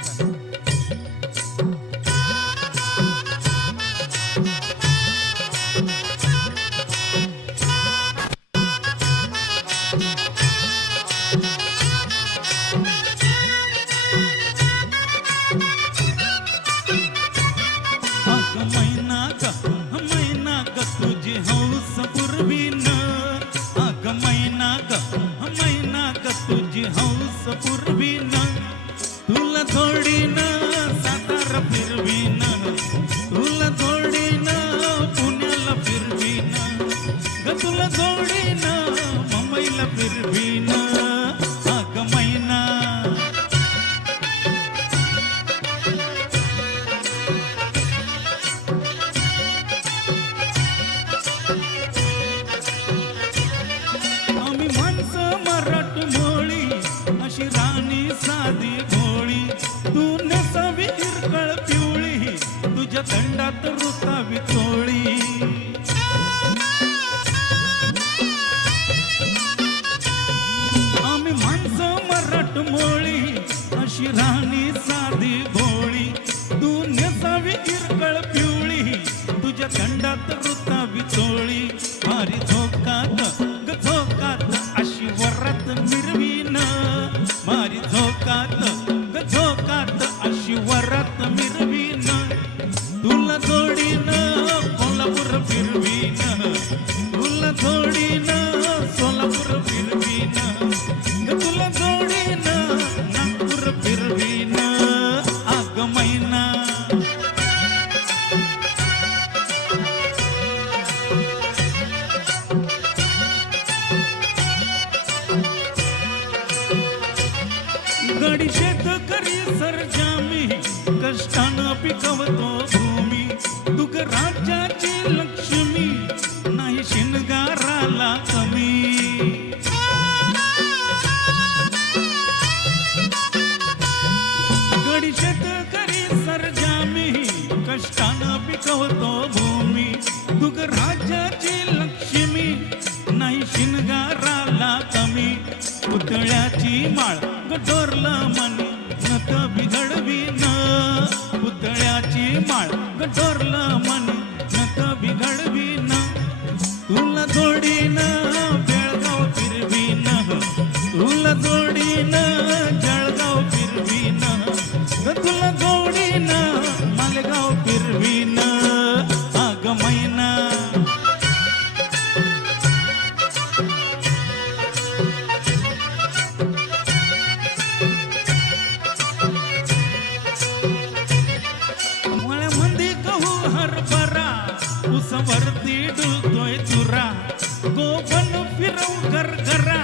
টাকা तुला दंडात रुतावी चोळी. आम्ही माणसं मराठ मोळी अशी राणी साधी गोळी तू नेसावी हिरकळ पिवळी तुझ्या दंडात रुतावी चोळी. मारी झोकात झोकात अशी वरात मिरवीन. मारी झोकात झोकात अशी वरात मिरवीन. गडी शेतकरी सरजामी. कष्टानं पिकवतो भूमी. तुग राज्याची लक्ष्मी. नाही शिनगाराला कमी. गडी शेतकरी सरजामी. कष्टानं पिकवतो भूमी. तुग राज्याची लक्ष्मी. नाही शिनगाराला कमी. पुतळ्याची माळ गडोरलं मन नत बिघडवीन पुतळ्याची माळ गडोरलं मन नत बिघडवीन तुला जोडीन डुलतोय चुरा गोबन फिरव घर घरा.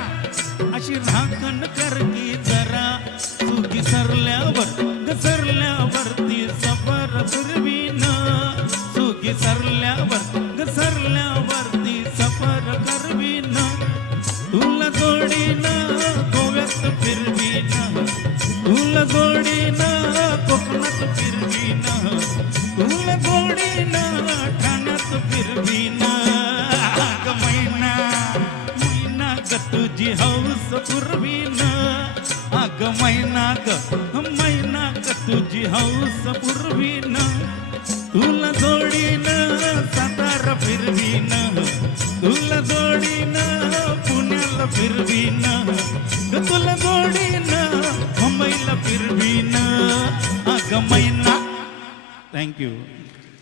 अशी राखण कर की जरा सुखी सरल्यावर घसरल्यावरती सफर फिरवीन सुखी सरल्यावर तुझी हौस पुरवीन अग मैना ग मैना ग तुझी हौस पुरवीन। तुला जोडीन सातारा फिरवीन। तुला जोडीन पुण्याला फिरवीन। ग तुला जोडीन मुंबईला फिरवीन। अग मैना थँक्यू